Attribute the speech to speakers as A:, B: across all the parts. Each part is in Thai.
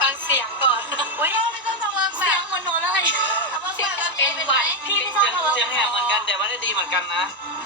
A: ฟังเสียงก่อนอุ้ยไม่ต้องทำเสียงเหมือนหนูเลยเสียงแบบเป็นหวัดพี่ไม่ชอบทำ
B: เสียงแหบเหมือนกันแต่ไม่ได้ดีเหมือนกันนะ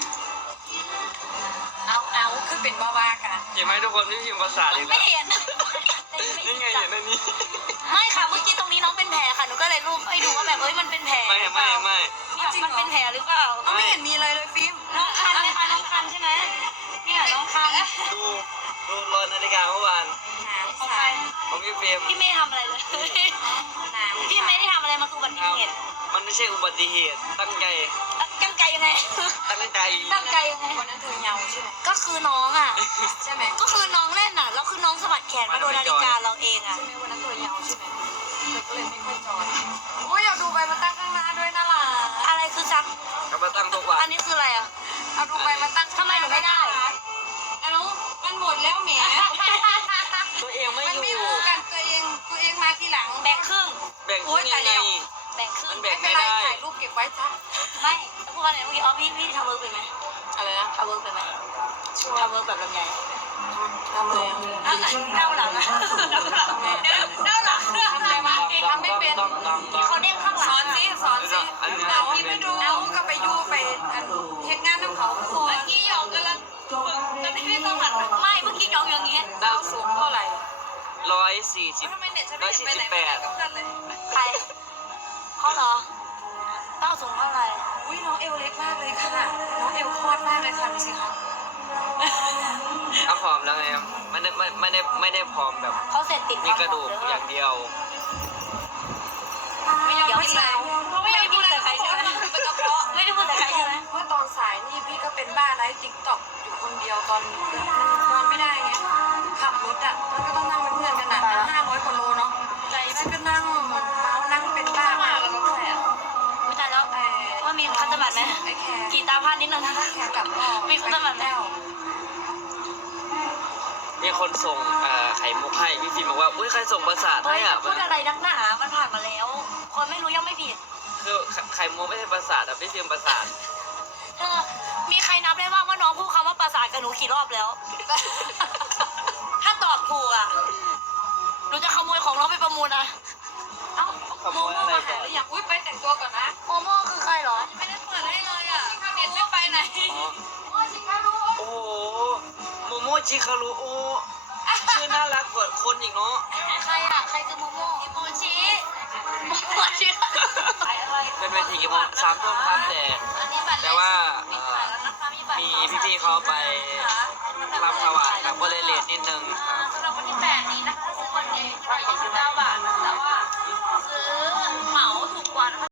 A: เอาคือเป็นบ้าๆกัน
B: เห็นไหมทุกคนที่พิมพ์ภาษาเลย
A: ไม่
B: นะ
A: เห็น
B: นี่ไงเห็นอันนี้
A: ไม่ค่ะเมื่อกี้ตรงนี้น้องเป็นแผลค่ะหนูก็เลยรูปให้ดูว่าแบบมันเป็นแผล
B: ไม่
A: จริงมันเป็นแผลหรือเปล่า
C: ไม่เห็นมีเลยฟิล์ม
A: น้องคันไหมคะน้องคันใช่ไหมเนี่ยน้องคัน
B: ดูรอยนาฬิกาเมื่อวาน
A: ของใคร
B: ของพี่เฟรม
A: พี่ไม่ทำอะไรเลยพี่ไม่ได้ทำอะไรมาคืออุบัติเหตุ
B: มันไม่ใช่อุบัติเหตุตั้งใจ
A: ตั้งใจยังไง
B: ตั้งใจ
A: ตั้งใจยังไง
C: วันนั้นเธอเยาใช่ไหม
A: ก็คือน้องอ่ะ
C: ใช่ไหม
A: ก็คือน้องเล่นอ่ะแล้วคือน้องสะบัดแขนมาโดนนาฬิกาเราเองอ่ะ
C: ใช่ไหมวันนั้นเธอเยาใช่ไหมเธอก็เลยไม่ค่อยจอยโอ้ยเอาดูใบมาตั้งข้างหน้าด้วยน่ารัก
A: อะไรคือซัก
B: ก็มาตั้งทุกวัน
A: อันนี้คืออะไรอ่ะ
C: เอาดูใบมาตั้ง
A: ทำไมหนูไม่ได้
C: เอามันหมดแล้วแหม
B: ตัวเองไม่
C: มัน
B: อ
C: ไม่
B: ยู่
C: รู้กันตัวเองมาทีหลัง
A: แบ่งครึ่ง
B: แบ่งขึ้นยังไง
A: แบ่งครึ่ง
B: มันแบ่
C: ไม่
B: ง
C: เป็นไร
B: ไม่ได้
C: ถ่ายรูปเก็บไว้ซะ
A: ไม่จะพูดว่าอะไรเมื่อกี้อ๋อพี่ทำเวิร์กเป็นไหม
C: อะไรนะ
A: ทำเวิร์กเป็นไหมทำเวิร์กแบบลำไย
C: ทำเลย
A: เก้าหลังอะเก้าหลัง
C: ทำอะไรมาทำไม่เป็น
A: ที่เขาเด้งข้างหลัง
C: สอนสิสอนสิเอาพี่ไม่ดูเอาก็ไปยูไปเฮ็ดงานน้ำเขาก่อน
A: เมื่อกี้หยองกำลังฝึกจะพี่ต้องหัดไม่เมื่อกี้หยองอย่างเงี้ย
C: ดาวสูงเท่าไหร่
B: 140
C: ทำไมเน็ตฉันไม่เห็นไปไหนมาไหนกับเพื่อนเลย
A: ใครเขาเหรอเต้าสูงเท่าไหร่
C: อุ้ยน้องเอวเล็กมากเลยค่ะ น้องเอวคลอดมากเลยค่ะดูสิคะ
B: เอาผอมแล้วไงไม่ได้ผอมแบบ
A: เขาเสร็จติด
B: มีกระดูกอย่างเดียว
C: ไม่ยอมพูดเลย
A: เขาไม่ได้พูดแต่ใครใช่ไหม
C: เป็นกระเพาะ
A: ไม่ได้พูดแต่ใครใช่ไหม
C: เมื่อตอนสายนี่พี่ก็เป็นบ้าไลฟ์ติ๊กต็อกอยู่คนเดียวตอนนอนไม่ได้ไงขับรถอ่ะมันก็ต้องนั่งเป็นเพื่อนกันอ่ะ500กว่าโลเนาะใจมันก็นั่งเมานั่งเป็นบ้ามากแล้วก็แผล
A: ไม่ใช่แล้วว่ามีคัตเตอร์บัตรไหม
C: ไอ้แคร์
A: กีตาร์พลาดนิดนึง
C: ถ้าแคร์กลับก็
A: มีคัตเตอร์บัตรไหม
B: มีคนส่งไข่มุกให้พี่ฟิล์มบอกว่าอุ้ยใครส่งภาษา
A: เฮ้
B: ให้
A: ย
B: อ่ะ
A: พูดอะไรนักหนามันผ่านมาแล้ว คนไม่รู้ยังไม่ผิด
B: คือไข่มุกไม่ใช่ภาษาแต่พี่ฟิล์มภาษา
A: เธอมีใครนับได้บ้างว่าน้องพูดคำว่าประสาทกับหนูกี่รอบแล้ว ถ้าตอบถูกอ่ะหนูจะขโมยของน้องไปประมูลอ่ะ
C: เอ้า
B: ขโมยอะไรก่อน
C: หรือยังอุ้ยไปแต่งตัวก่อนนะ
A: โมโม่คือใครเหรอ
C: ไม่ได้เปิดให้เลยอ่ะชิคาเบียนไม่ไปไหน
B: อ๋อ
C: โอ้ชิคาดู
B: โอ้โหโมโมจิคารุโอชื่อน่ารักกว่าคนอีกเนาะ
A: ใครอ่ะ ใครคือโมโม่โมชิโมชิขายอะไร
B: เป็นเวทีกี่โมง3 ทุ่มครับแต่ว่ามีพี่ๆเขาไปรำถวายครับก็เลยเลทนิดนึงครับ
A: สำหรับวันที่8นี้นะคะซื้อวันนี้129